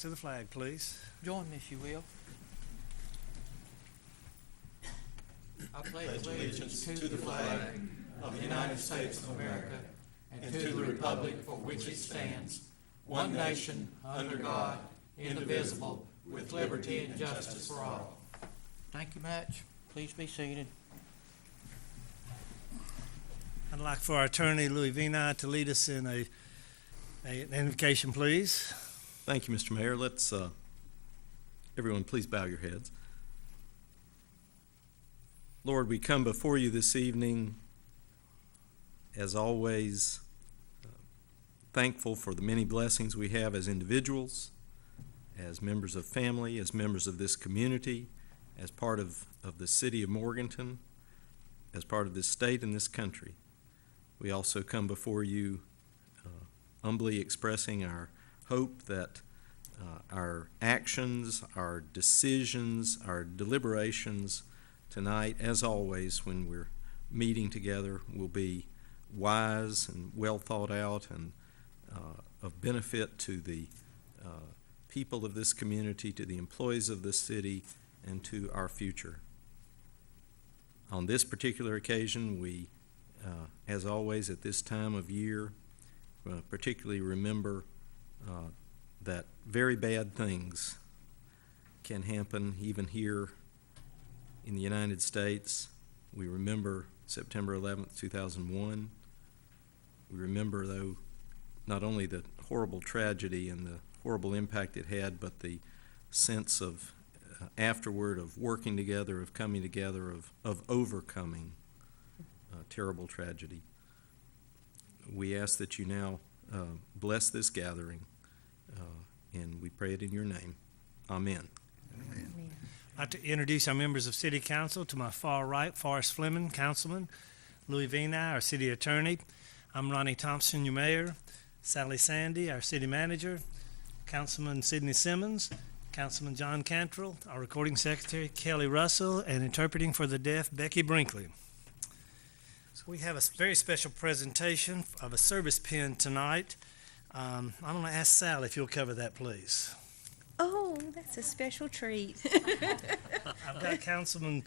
To the flag, please. Join me if you will. I pledge allegiance to the flag of the United States of America and to the republic for which it stands, one nation, under God, indivisible, with liberty and justice for all. Thank you much. Please be seated. I'd like for our attorney, Louis Vina, to lead us in an invocation, please. Thank you, Mr. Mayor. Let's, everyone, please bow your heads. Lord, we come before you this evening, as always, thankful for the many blessings we have as individuals, as members of family, as members of this community, as part of the city of Morganton, as part of this state and this country. We also come before you humbly expressing our hope that our actions, our decisions, our deliberations tonight, as always, when we're meeting together, will be wise and well thought out and of benefit to the people of this community, to the employees of this city, and to our future. On this particular occasion, we, as always at this time of year, particularly remember that very bad things can happen even here in the United States. We remember September 11th, 2001. We remember, though, not only the horrible tragedy and the horrible impact it had, but the sense of afterward of working together, of coming together, of overcoming terrible tragedy. We ask that you now bless this gathering, and we pray it in your name. Amen. Amen. I'd like to introduce our members of City Council. To my far right, Forrest Fleming, Councilman, Louis Vina, our City Attorney. I'm Ronnie Thompson, your Mayor. Sally Sandy, our City Manager. Councilman Sidney Simmons. Councilman John Cantrell, our Recording Secretary, Kelly Russell, and interpreting for the deaf, Becky Brinkley. So we have a very special presentation of a service pin tonight. I'm going to ask Sally if you'll cover that, please. Oh, that's a special treat. I've got Councilman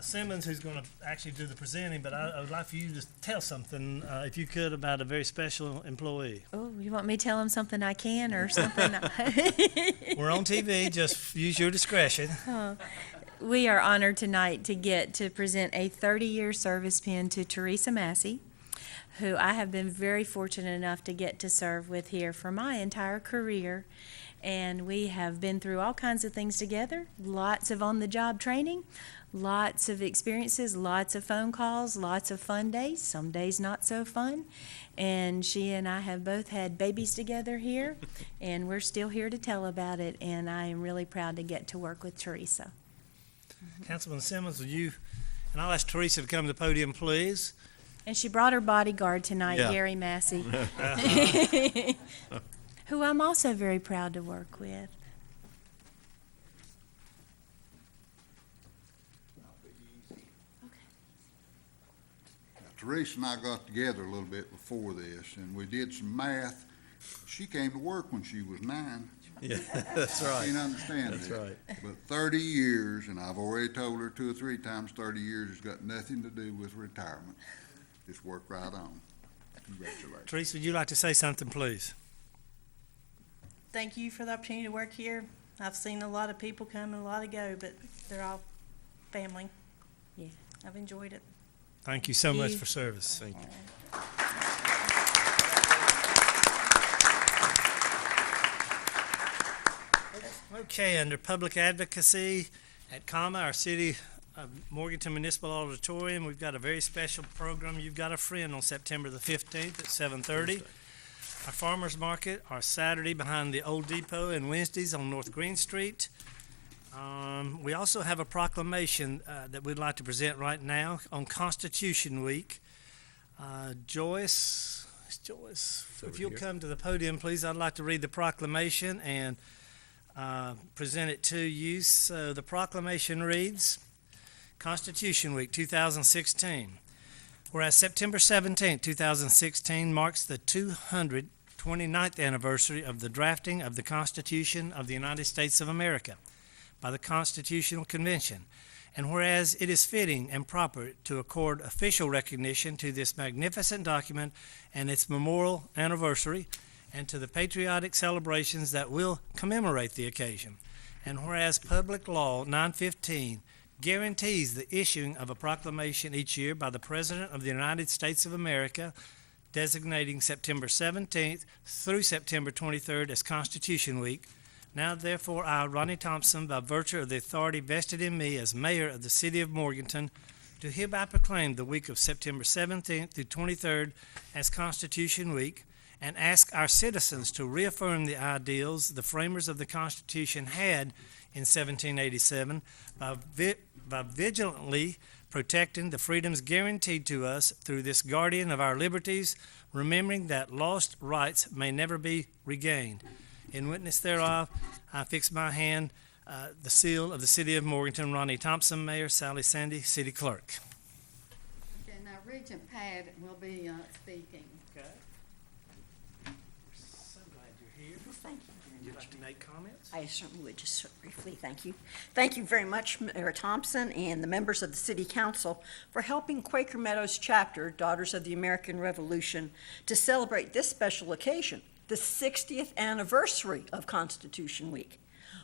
Simmons who's going to actually do the presenting, but I would like for you to tell something, if you could, about a very special employee. Oh, you want me to tell him something I can or something? We're on TV, just use your discretion. We are honored tonight to get to present a 30-year service pin to Teresa Massey, who I have been very fortunate enough to get to serve with here for my entire career. And we have been through all kinds of things together, lots of on-the-job training, lots of experiences, lots of phone calls, lots of fun days, some days not so fun. And she and I have both had babies together here, and we're still here to tell about it, and I am really proud to get to work with Teresa. Councilman Simmons, will you, and I'll ask Teresa to come to the podium, please. And she brought her bodyguard tonight, Yeah. Gary Massey, who I'm also very proud to work with. Teresa and I got together a little bit before this, and we did some math. She came to work when she was 9. Yeah, that's right. I can't understand That's that. right. But 30 years, and I've already told her 2 or 3 times, 30 years has got nothing to do with retirement. Just work right on. Congratulations. Teresa, would you like to say something, please? Thank you for the opportunity to work here. I've seen a lot of people come and a lot of go, but they're all family. Yeah. I've enjoyed it. Thank you so much you. for service. Thank you. Okay, under public advocacy at CAMA, our City of Morganton Municipal Auditorium, we've got a very special program. You've got a friend on September the 15th at 7:30. Our farmers market are Saturday behind the Old Depot and Wednesdays on North Green Street. We also have a proclamation that we'd like to present right now on Constitution Week. Joyce, if you'll come to the podium, please, I'd like to read the proclamation and present it to you. So the proclamation reads, Constitution Week 2016. Whereas September 17, 2016 marks the 200 29th anniversary of the drafting of the Constitution of the United States of America by the Constitutional Convention, and whereas it is fitting and proper to accord official recognition to this magnificent document and its memorial anniversary, and to the patriotic celebrations that will commemorate the occasion, and whereas Public Law 915 guarantees the issuing of a proclamation each year by the President of the United States of America designating September 17th through September 23rd as Constitution Week, now therefore I, Ronnie Thompson, by virtue of the authority vested in me as mayor of the city of Morganton, do hereby proclaim the week of September 17th through 23rd as Constitution Week, and ask our citizens to reaffirm the ideals the framers of the Constitution had in 1787 by vigilantly protecting the freedoms guaranteed to us through this guardian of our liberties, remembering that lost rights may never be regained. In witness thereof, I fix my hand, the seal of the city of Morganton, Ronnie Thompson, Mayor, Sally Sandy, City Clerk. Okay, now Regent Pat will be speaking. Okay. We're so glad you're here. Well, thank you very Would you much. like to make comments? I certainly would, just briefly, thank you. Thank you very much, Mayor Thompson and the members of the City Council for helping Quaker Meadows chapter, Daughters of the American Revolution, to celebrate this special occasion, the 60th anniversary of Constitution Week.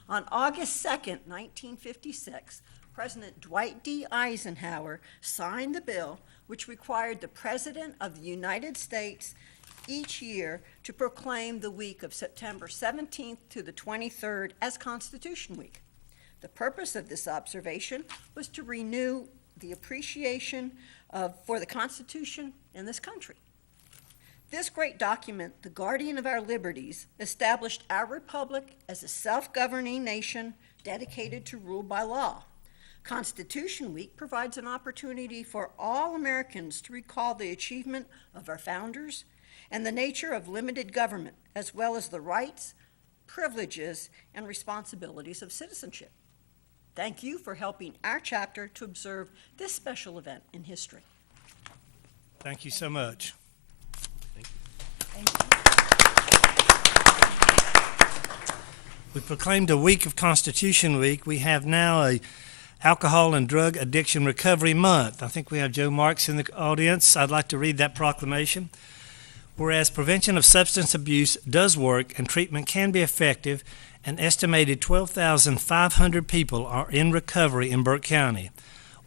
On August 2nd, 1956, President Dwight D. Eisenhower signed the bill which required the President of the United States each year to proclaim the week of September 17th to the 23rd as Constitution Week. The purpose of this observation was to renew the appreciation for the Constitution in this country. This great document, the guardian of our liberties, established our republic as a self-governing nation dedicated to rule by law. Constitution Week provides an opportunity for all Americans to recall the achievement of our founders and the nature of limited government, as well as the rights, privileges, and responsibilities of citizenship. Thank you for helping our chapter to observe this special event in history. Thank you so much. We proclaimed a week of Constitution Week. We have now a Alcohol and Drug Addiction Recovery Month. I think we have Joe Marks in the audience. I'd like to read that proclamation. Whereas prevention of substance abuse does work and treatment can be effective, an estimated 12,500 people are in recovery in Burke County.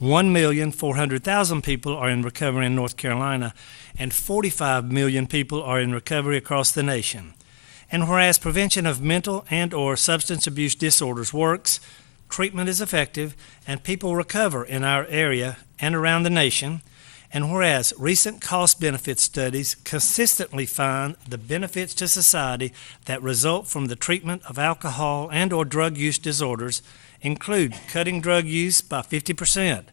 1,400,000 people are in recovery in North Carolina, and 45 million people are in recovery across the nation. And whereas prevention of mental and/or substance abuse disorders works, treatment is effective, and people recover in our area and around the nation, and whereas recent cost-benefit studies consistently find the benefits to society that result from the treatment of alcohol and/or drug use disorders include cutting drug use by 50%,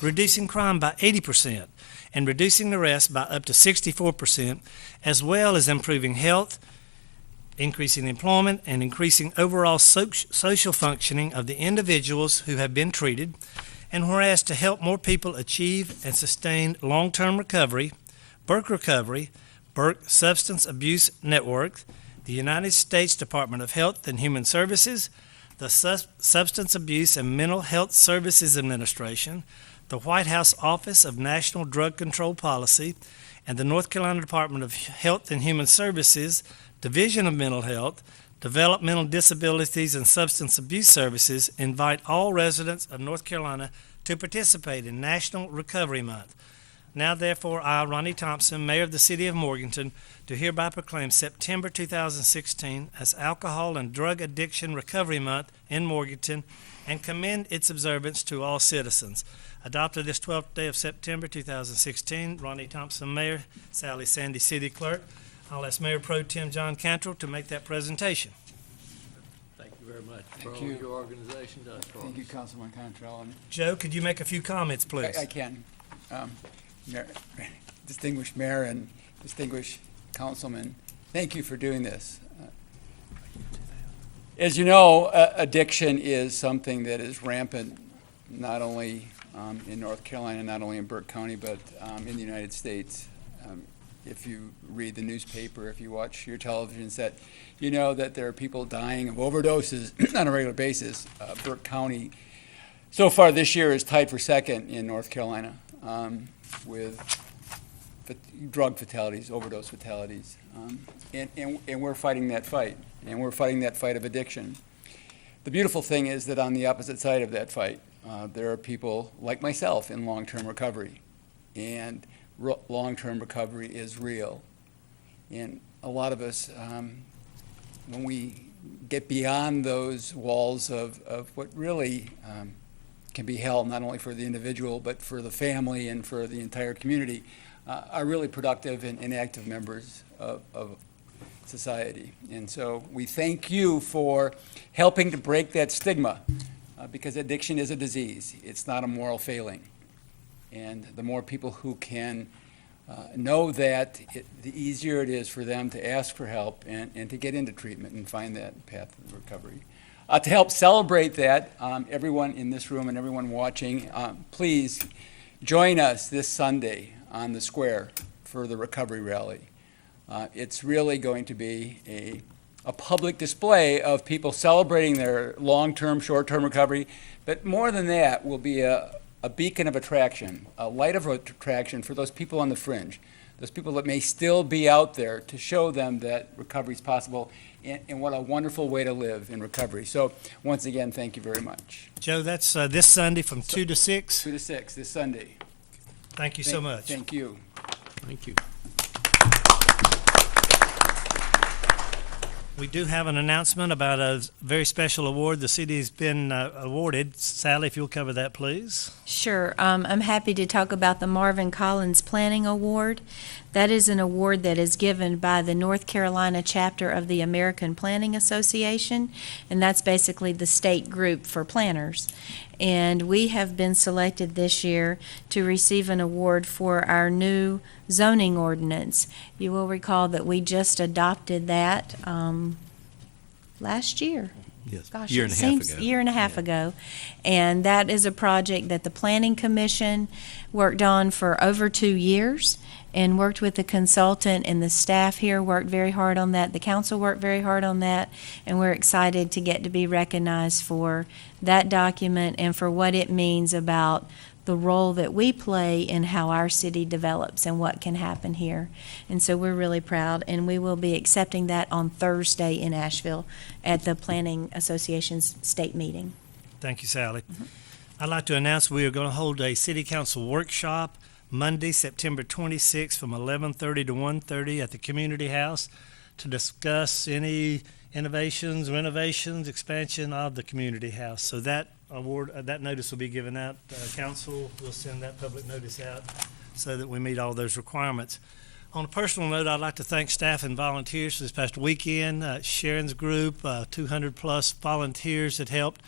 reducing crime by 80%, and reducing arrests by up to 64%, as well as improving health, increasing employment, and increasing overall social functioning of the individuals who have been treated. And whereas to help more people achieve and sustain long-term recovery, Burke Substance Abuse Network, the United States Department of Health and Human Services, the Substance Abuse and Mental Health Services Administration, the White House Office of National Drug Control Policy, and the North Carolina Department of Health and Human Services, Division of Mental Health, Developmental Disabilities and Substance Abuse Services invite all residents of North Carolina to participate in National Recovery Month. Now, therefore, I, Ronnie Thompson, Mayor of the City of Morganton, do hereby proclaim September 2016 as Alcohol and Drug Addiction Recovery Month in Morganton and commend its observance to all citizens. Adopted this 12th day of September 2016, Ronnie Thompson, Mayor, Sally Sandy, City Clerk. I'll ask Mayor Pro Tem John Cantrell to make that presentation. Thank you very much for Thank all you. your organization does for us. Thank you, Councilman Cantrell. And Joe, could you make a few comments, please? I can. Distinguished Mayor and distinguished Councilman, thank you for doing this. As you know, addiction is something that is rampant, not only in North Carolina, not only in Burke County, but in the United States. if you read the newspaper, if you watch your television set, you know that there are people dying of overdoses on a regular basis. Burke County, so far this year, is tied for second in North Carolina with drug fatalities, overdose fatalities. And we're fighting that fight, and we're fighting that fight of addiction. The beautiful thing is that on the opposite side of that fight, there are people like myself in long-term recovery, and long-term recovery is real. And a lot of us, when we get beyond those walls of what really can be hell, not only for the individual, but for the family and for the entire community, are really productive and active members of society. And so we thank you for helping to break that stigma, because addiction is a disease. It's not a moral failing. And the more people who can know that, the easier it is for them to ask for help and to get into treatment and find that path of recovery. To help celebrate that, everyone in this room and everyone watching, please join us this Sunday on the square for the recovery rally. It's really going to be a public display of people celebrating their long-term, short-term recovery, but more than that will be a beacon of attraction, a light of attraction for those people on the fringe, those people that may still be out there, to show them that recovery is possible and what a wonderful way to live in recovery. So once again, thank you very much. Joe, that's this Sunday from 2 to 6? 2 to 6 this Sunday. Thank you so much. Thank you. Thank you. We do have an announcement about a very special award the city has been awarded. Sally, if you'll cover that, please. Sure. I'm happy to talk about the Marvin Collins Planning Award. That is an award that is given by the North Carolina chapter of the American Planning Association, and that's basically the state group for planners. And we have been selected this year to receive an award for our new zoning ordinance. You will recall that we just adopted that last year. Yes, Gosh, year it and a half seems ago. year and a half ago. And that is a project that the Planning Commission worked on for over 2 years and worked with the consultant, and the staff here worked very hard on that. The council worked very hard on that, and we're excited to get to be recognized for that document and for what it means about the role that we play in how our city develops and what can happen here. And so we're really proud, and we will be accepting that on Thursday in Asheville at the Planning Association's state meeting. Thank you, Sally. I'd like to announce we are going to hold a city council workshop Monday, September 26th from 11:30 to 1:30 at the Community House to discuss any innovations, renovations, expansion of the Community House. So that award, that notice will be given out. Council will send that public notice out so that we meet all those requirements. On a personal note, I'd like to thank staff and volunteers for this past weekend. Sharon's group, 200 plus volunteers that helped.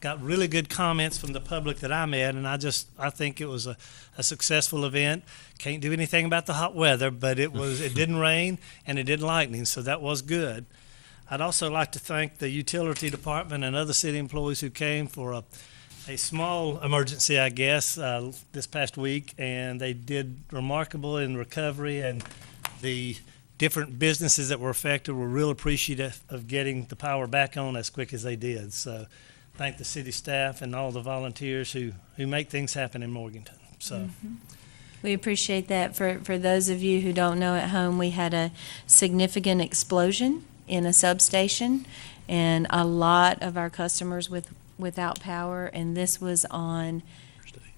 Got really good comments from the public that I met, and I think it was a successful event. Can't do anything about the hot weather, but it didn't rain and it didn't lightning, so that was good. I'd also like to thank the utility department and other city employees who came for a small emergency, I guess, this past week, and they did remarkable in recovery, and the different businesses that were affected were real appreciative of getting the power back on as quick as they did. So thank the city staff and all the volunteers who make things happen in Morganton. So. We appreciate that. For those of you who don't know at home, we had a significant explosion in a substation, and a lot of our customers without power, and this was on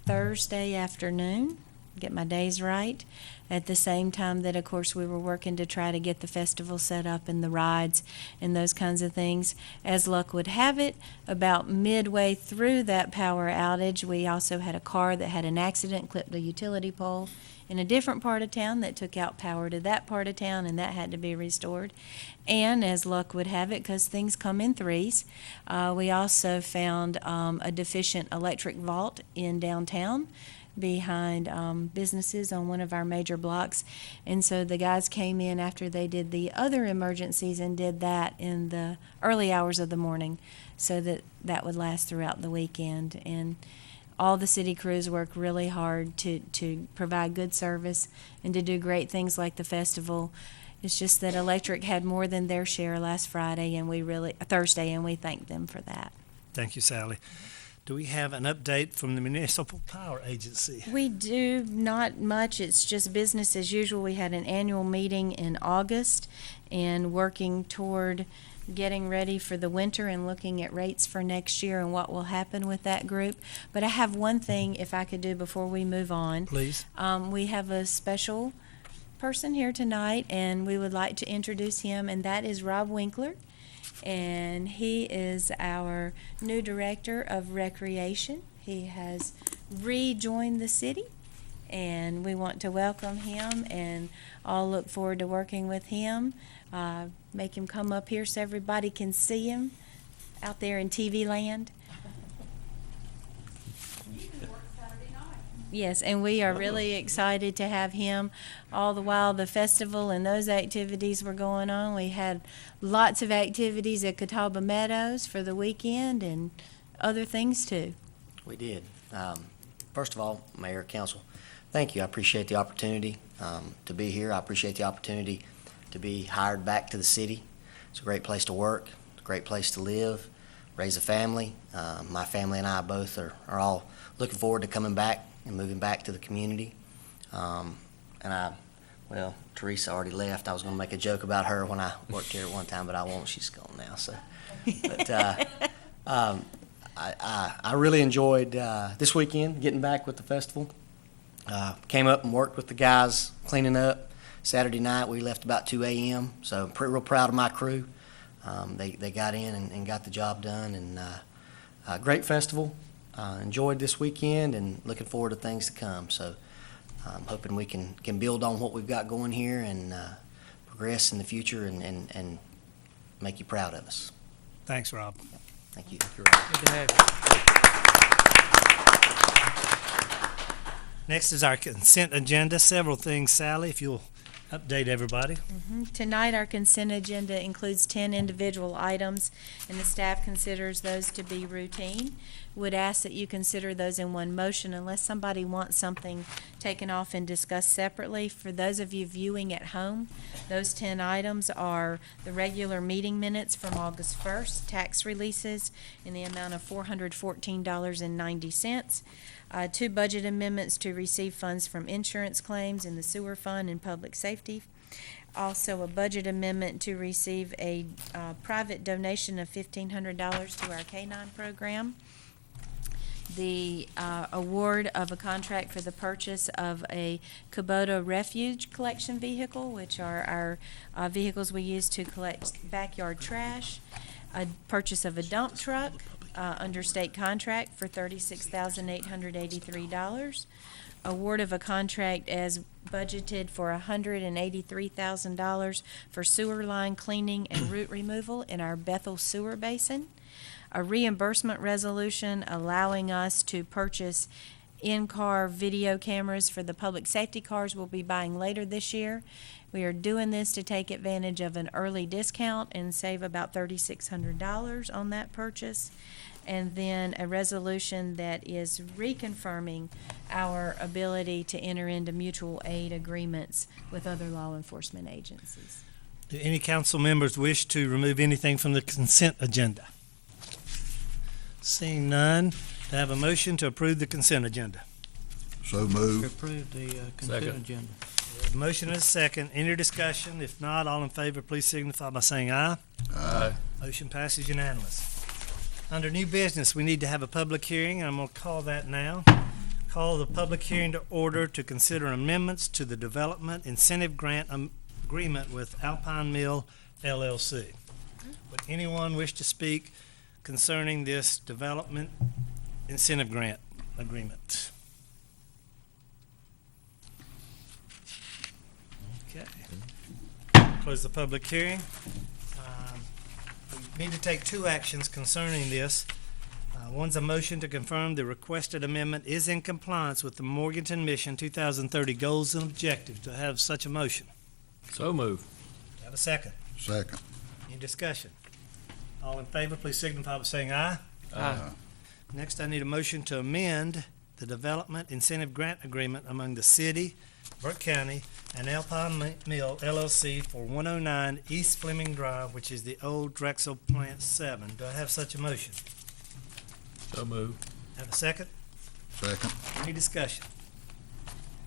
Thursday afternoon, get my days right, at the same time that, of course, we were working to try to get the festival set up and the rides and those kinds of things. As luck would have it, about midway through that power outage, we also had a car that had an accident, clipped a utility pole in a different part of town that took out power to that part of town, and that had to be restored. And as luck would have it, because things come in threes, we also found a deficient electric vault in downtown behind businesses on one of our major blocks. And so the guys came in after they did the other emergencies and did that in the early hours of the morning so that would last throughout the weekend. And all the city crews work really hard to provide good service and to do great things like the festival. It's just that electric had more than their share last Thursday, and we thank them for that. Thank you, Sally. Do we have an update from the Municipal Power Agency? We do not much. It's just business as usual. We had an annual meeting in August and working toward getting ready for the winter and looking at rates for next year and what will happen with that group. But I have one thing, if I could do before we move on. Please. We have a special person here tonight, and we would like to introduce him, and that is Rob Winkler. And he is our new Director of Recreation. He has rejoined the city, and we want to welcome him and all look forward to working with him. Make him come up here so everybody can see him out there in TV land. Yes, and we are really excited to have him. All the while the festival and those activities were going on, we had lots of activities at Catawba Meadows for the weekend and other things too. We did. First of all, Mayor, Council, thank you. I appreciate the opportunity to be here. I appreciate the opportunity to be hired back to the city. It's a great place to work, a great place to live, raise a family. My family and I both are all looking forward to coming back and moving back to the community. Well, Teresa already left. I was going to make a joke about her when I worked here at one time, but I won't. She's gone now. So, but I really enjoyed this weekend getting back with the festival. Came up and worked with the guys cleaning up. Saturday night we left about 2 a.m. So I'm real proud of my crew. They got in and got the job done, and great festival. Enjoyed this weekend and looking forward to things to come. So I'm hoping we can build on what we've got going here and progress in the future and make you proud of us. Thanks, Rob. Thank you. Good to have you. Next is our consent agenda. Several things, Sally, if you'll update everybody. Tonight, our consent agenda includes 10 individual items, and the staff considers those to be routine. Would ask that you consider those in one motion unless somebody wants something taken off and discussed separately. For those of you viewing at home, those 10 items are the regular meeting minutes from August 1st, tax releases in the amount of $414.90, 2 budget amendments to receive funds from insurance claims in the sewer fund and public safety. Also, a budget amendment to receive a private donation of $1,500 to our K-9 program. The award of a contract for the purchase of a Kubota refuge collection vehicle, which are our vehicles we use to collect backyard trash. A purchase of a dump truck under state contract for $36,883. Award of a contract as budgeted for $183,000 for sewer line cleaning and root removal in our Bethel sewer basin. A reimbursement resolution allowing us to purchase in-car video cameras for the public safety cars we'll be buying later this year. We are doing this to take advantage of an early discount and save about $3,600 on that purchase. And then a resolution that is reconfirming our ability to enter into mutual aid agreements with other law enforcement agencies. Do any council members wish to remove anything from the consent agenda? Seeing none, do I have a motion to approve the consent agenda? So moved. Approve the consent agenda. We have a motion and a second. Any discussion? If not, all in favor, please signify by saying aye. Aye. Motion passes unanimous. Under new business, we need to have a public hearing, and I'm going to call that now. Call the public hearing to order to consider amendments to the Development Incentive Grant Agreement with Alpine Mill, LLC. Would anyone wish to speak concerning this Development Incentive Grant Agreement? Okay. Close the public hearing. We need to take 2 actions concerning this. One's a motion to confirm the requested amendment is in compliance with the Morganton Mission 2030 goals and objectives. Do I have such a motion? So moved. Do I have a second? Second. Any discussion? All in favor, please signify by saying aye. Aye. Next, I need a motion to amend the Development Incentive Grant Agreement among the city, Burke County, and Alpine Mill LLC for 109 East Fleming Drive, which is the old Drexel Plant 7. Do I have such a motion? So moved. Have a second? Second. Any discussion?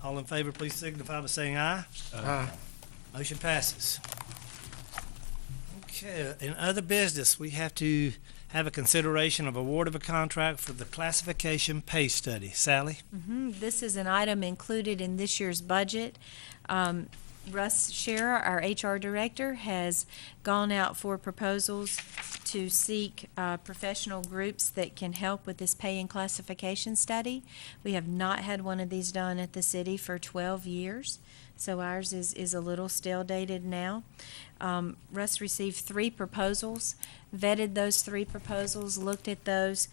All in favor, please signify by saying aye. Aye. Motion passes. Okay, in other business, we have to have a consideration of award of a contract for the classification pay study. Sally? This is an item included in this year's budget. Russ Scherer, our HR director, has gone out for proposals to seek professional groups that can help with this pay and classification study. We have not had one of these done at the city for 12 years, so ours is a little stale dated now. Russ received 3 proposals, vetted those 3 proposals, looked at those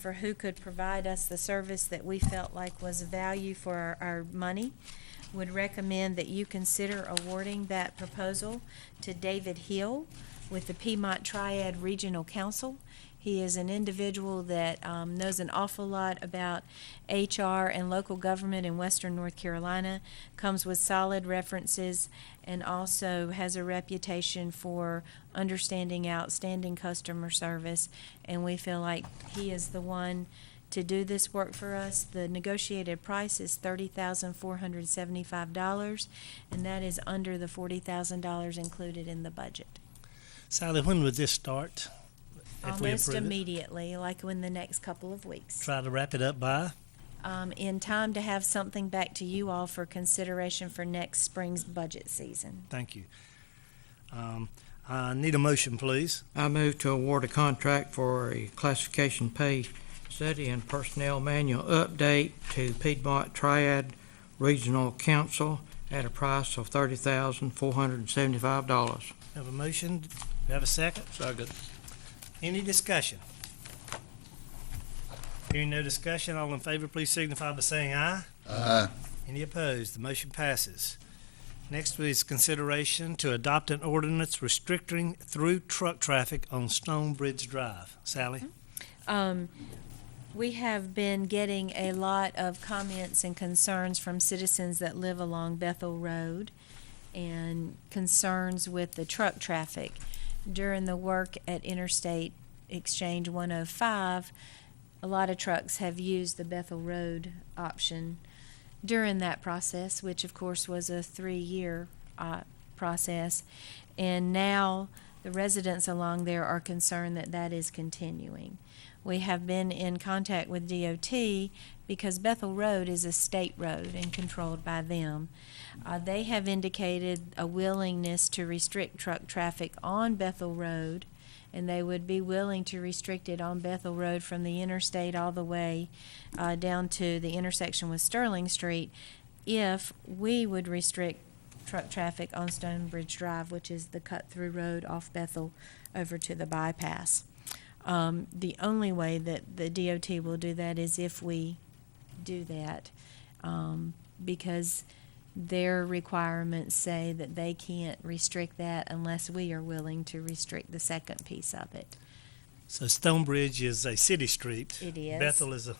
for who could provide us the service that we felt like was value for our money. Would recommend that you consider awarding that proposal to David Hill with the Piedmont Triad Regional Council. He is an individual that knows an awful lot about HR and local government in western North Carolina, comes with solid references, and also has a reputation for understanding outstanding customer service. And we feel like he is the one to do this work for us. The negotiated price is $30,475, and that is under the $40,000 included in the budget. Sally, when would this start? If we Almost approve it? immediately, like in the next couple of weeks. Try to wrap it up by? In time to have something back to you all for consideration for next spring's budget season. Thank you. I need a motion, please. I move to award a contract for a classification pay study and personnel manual update to Piedmont Triad Regional Council at a price of $30,475. Have a motion? Do you have a second? Second. Any discussion? Hearing no discussion, all in favor, please signify by saying aye. Aye. Any opposed? The motion passes. Next is consideration to adopt an ordinance restricting through truck traffic on Stonebridge Drive. Sally? We have been getting a lot of comments and concerns from citizens that live along Bethel Road and concerns with the truck traffic. During the work at Interstate Exchange 105, a lot of trucks have used the Bethel Road option during that process, which of course was a 3-year process. And now the residents along there are concerned that that is continuing. We have been in contact with DOT because Bethel Road is a state road and controlled by them. They have indicated a willingness to restrict truck traffic on Bethel Road, and they would be willing to restrict it on Bethel Road from the interstate all the way down to the intersection with Sterling Street if we would restrict truck traffic on Stonebridge Drive, which is the cut-through road off Bethel over to the bypass. The only way that the DOT will do that is if we do that, because their requirements say that they can't restrict that unless we are willing to restrict the second piece of it. So Stonebridge is a city street. It is. Bethel is a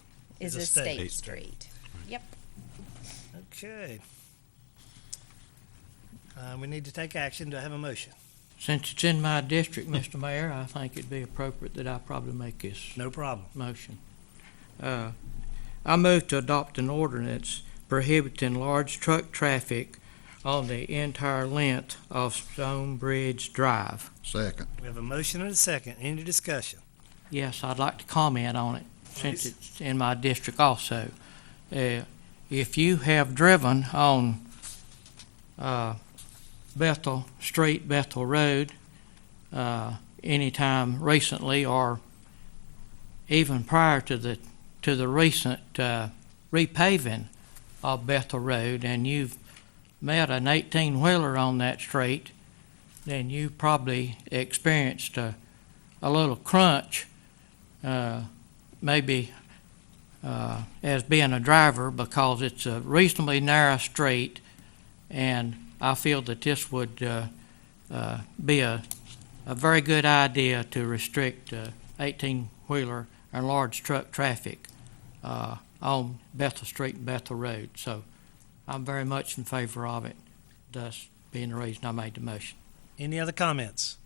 state street. Yep. Okay. We need to take action. Do I have a motion? Since it's in my district, Mr. Mayor, I think it'd be appropriate that I probably make this No problem. motion. I move to adopt an ordinance prohibiting large truck traffic on the entire length of Stonebridge Drive. Second. We have a motion and a second. Any discussion? Yes, I'd like to comment on it since Please. it's in my district also. If you have driven on Bethel Street, Bethel Road, anytime recently or even prior to the recent repaving of Bethel Road, and you've met an 18-wheeler on that street, then you probably experienced a little crunch, maybe as being a driver, because it's a reasonably narrow street, and I feel that this would be a very good idea to restrict 18-wheeler and large truck traffic on Bethel Street and Bethel Road. So I'm very much in favor of it, thus being the reason I made the motion. Any other comments?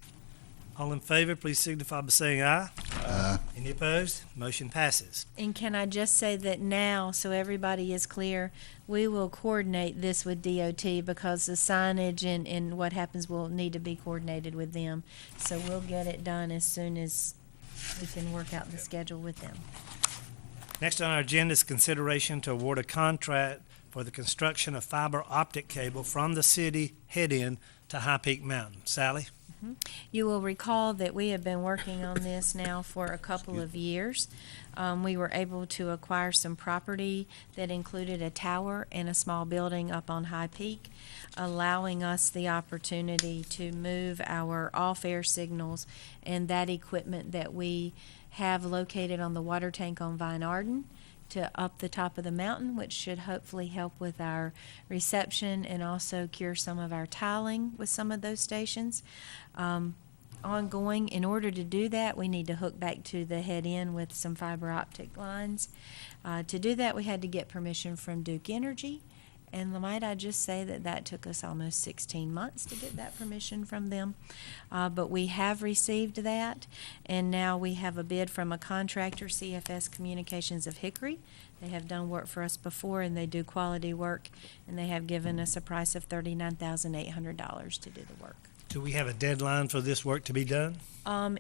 All in favor, please signify by saying aye. Aye. Any opposed? Motion passes. And can I just say that now, so everybody is clear, we will coordinate this with DOT because the signage and what happens will need to be coordinated with them. So we'll get it done as soon as we can work out the schedule with them. Next on our agenda is consideration to award a contract for the construction of fiber optic cable from the city head-end to High Peak Mountain. Sally? You will recall that we have been working on this now for a couple of years. We were able to acquire some property that included a tower and a small building up on High Peak, allowing us the opportunity to move our off-air signals and that equipment that we have located on the water tank on Vine Arden to up the top of the mountain, which should hopefully help with our reception and also cure some of our tiling with some of those stations. Ongoing, in order to do that, we need to hook back to the head end with some fiber optic lines. To do that, we had to get permission from Duke Energy, and might I just say that took us almost 16 months to get that permission from them. But we have received that, and now we have a bid from a contractor, CFS Communications of Hickory. They have done work for us before, and they do quality work, and they have given us a price of $39,800 to do the work. Do we have a deadline for this work to be done?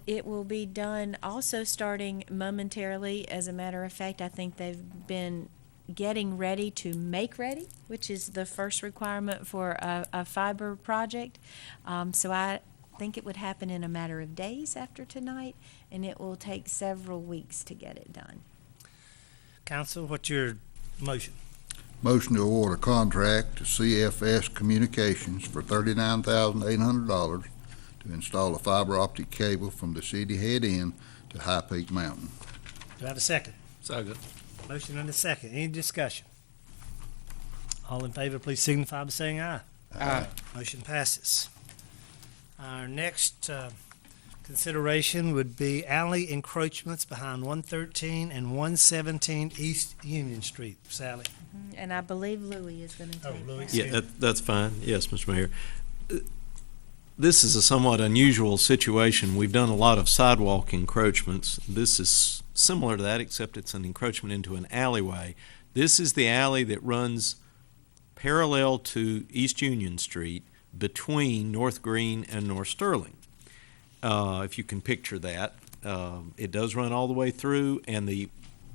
It will be done also starting momentarily. As a matter of fact, I think they've been getting ready to make ready, which is the first requirement for a fiber project. So I think it would happen in a matter of days after tonight, and it will take several weeks to get it done. Council, what's your motion? Motion to award a contract to CFS Communications for $39,800 to install a fiber optic cable from the city head end to High Peak Mountain. Do I have a second? Second. Motion and a second. Any discussion? All in favor, please signify by saying aye. Aye. Motion passes. Our next consideration would be alley encroachments behind 113 and 117 East Union Street. Sally? And I believe Louis is going to take Louis. that. Yeah, that's fine. Yes, Mr. Mayor. This is a somewhat unusual situation. We've done a lot of sidewalk encroachments. This is similar to that, except it's an encroachment into an alleyway. This is the alley that runs parallel to East Union Street between North Green and North Sterling. If you can picture that. It does run all the way through, and the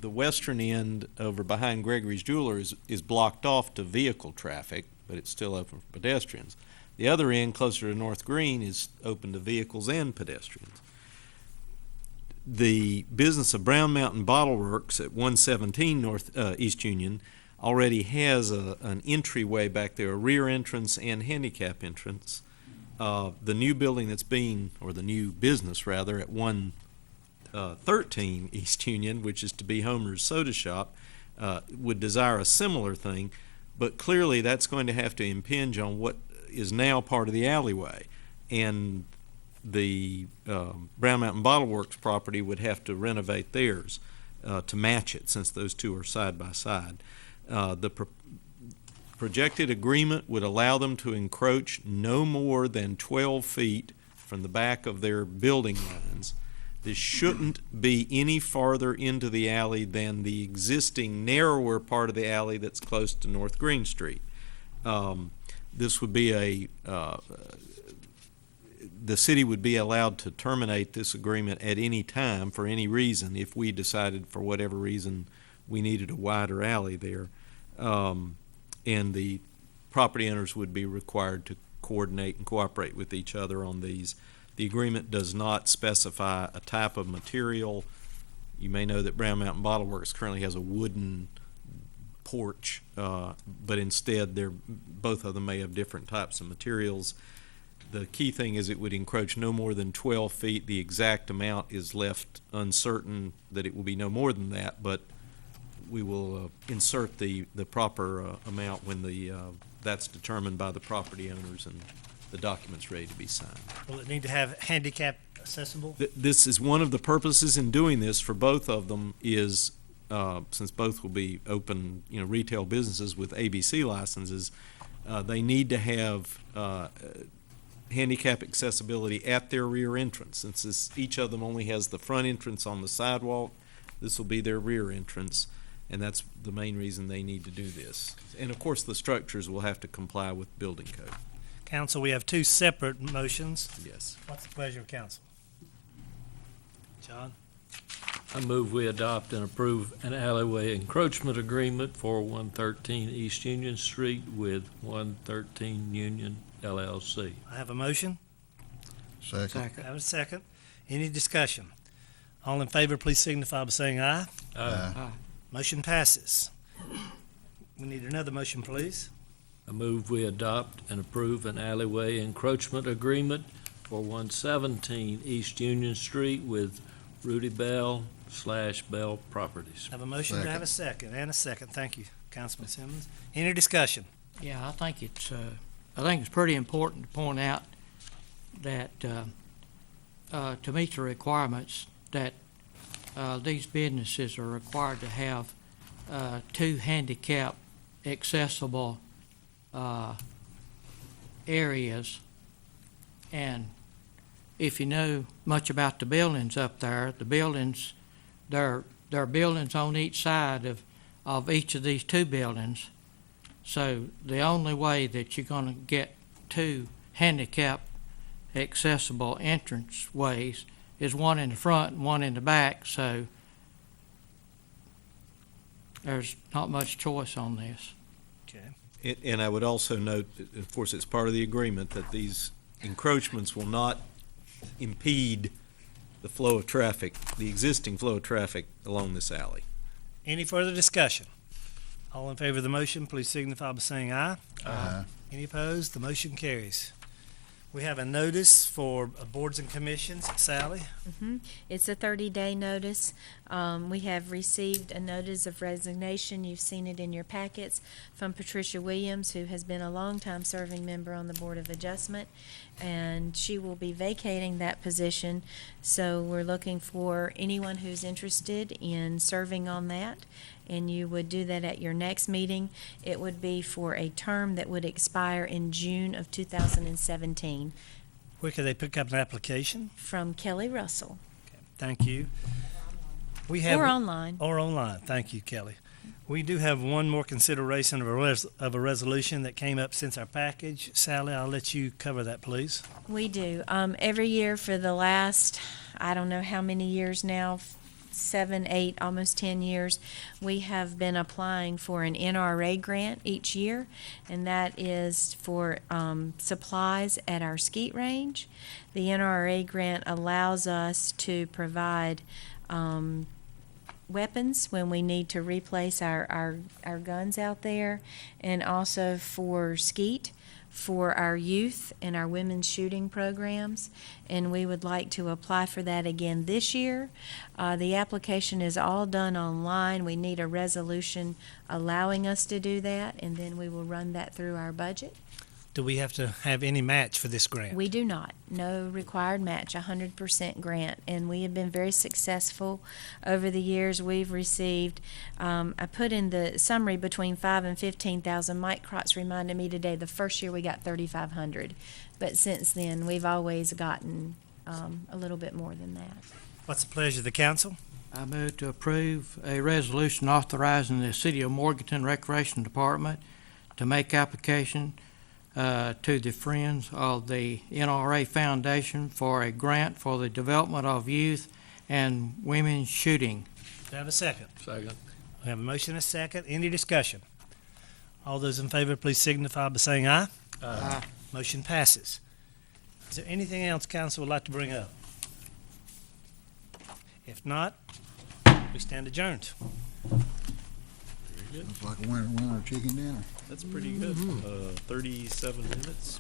western end over behind Gregory's Jeweler is blocked off to vehicle traffic, but it's still open for pedestrians. The other end, closer to North Green, is open to vehicles and pedestrians. The business of Brown Mountain Bottle Works at 117 East Union already has an entryway back there, a rear entrance and handicap entrance. The new building the new business rather, at 113 East Union, which is to be Homer's Soda Shop, would desire a similar thing, but clearly that's going to have to impinge on what is now part of the alleyway, and the Brown Mountain Bottle Works property would have to renovate theirs to match it, since those two are side by side. The projected agreement would allow them to encroach no more than 12 feet from the back of their building lines. This shouldn't be any farther into the alley than the existing narrower part of the alley that's close to North Green Street. This would be the city would be allowed to terminate this agreement at any time for any reason if we decided for whatever reason we needed a wider alley there. And the property owners would be required to coordinate and cooperate with each other on these. The agreement does not specify a type of material. You may know that Brown Mountain Bottle Works currently has a wooden porch, but instead both of them may have different types of materials. The key thing is it would encroach no more than 12 feet. The exact amount is left uncertain, that it will be no more than that, but we will insert the proper amount when that's determined by the property owners and the document's ready to be signed. Will it need to have handicap accessible? This is one of the purposes in doing this for both of them is, since both will be open, retail businesses with ABC licenses, they need to have handicap accessibility at their rear entrance. Since each of them only has the front entrance on the sidewalk, this will be their rear entrance, and that's the main reason they need to do this. And of course, the structures will have to comply with building code. Council, we have two separate motions. Yes. What's the pleasure of council? John? I move we adopt and approve an alleyway encroachment agreement for 113 East Union Street with 113 Union LLC. I have a motion. Second. I have a second. Any discussion? All in favor, please signify by saying aye. Aye. Motion passes. We need another motion, please. I move we adopt and approve an alleyway encroachment agreement for 117 East Union Street with Rudy Bell / Bell Properties. I have a motion. Do I have a second? And a second. Thank you, Councilman Simmons. Any discussion? Yeah, I think it's pretty important to point out that, to meet the requirements, that, these businesses are required to have, two handicap accessible, areas. And if you know much about the buildings up there, there are buildings on each side of each of these two buildings. So the only way that you're gonna get two handicap accessible entrance ways is one in the front and one in the back, so there's not much choice on this. Okay. And I would also note, that, of course, it's part of the agreement that these encroachments will not impede the flow of traffic, the existing flow of traffic along this alley. Any further discussion? All in favor of the motion, please signify by saying aye. Aye. Any opposed? The motion carries. We have a notice for boards and commissions. Sally? It's a 30-day notice. We have received a notice of resignation. You've seen it in your packets from Patricia Williams, who has been a longtime serving member on the Board of Adjustment, and she will be vacating that position. So we're looking for anyone who's interested in serving on that, and you would do that at your next meeting. It would be for a term that would expire in June of 2017. Where can they pick up an application? From Kelly Russell. Thank you. We have Or online. Or online. Thank you, Kelly. We do have one more consideration of a resolution that came up since our package. Sally, I'll let you cover that, please. We do. Every year for the last, I don't know how many years now, 7, 8, almost 10 years, we have been applying for an NRA grant each year, and that is for supplies at our skeet range. The NRA grant allows us to provide weapons when we need to replace our guns out there, and also for skeet for our youth and our women's shooting programs, and we would like to apply for that again this year. The application is all done online. We need a resolution allowing us to do that, and then we will run that through our budget. Do we have to have any match for this grant? We do not. No required match, 100% grant, and we have been very successful over the years. We've received, I put in the summary between 5,000 and 15,000. Mike Krotz reminded me today the first year we got 3,500, but since then we've always gotten a little bit more than that. What's the pleasure of the council? I move to approve a resolution authorizing the City of Morganton Recreation Department to make application to the Friends of the NRA Foundation for a grant for the development of youth and women's shooting. Do I have a second? Second. We have a motion and a second. Any discussion? All those in favor, please signify by saying aye. Aye. Motion passes. Is there anything else council would like to bring up? If not, we stand adjourned. Looks like a winner chicken dinner. That's pretty good. 37 minutes.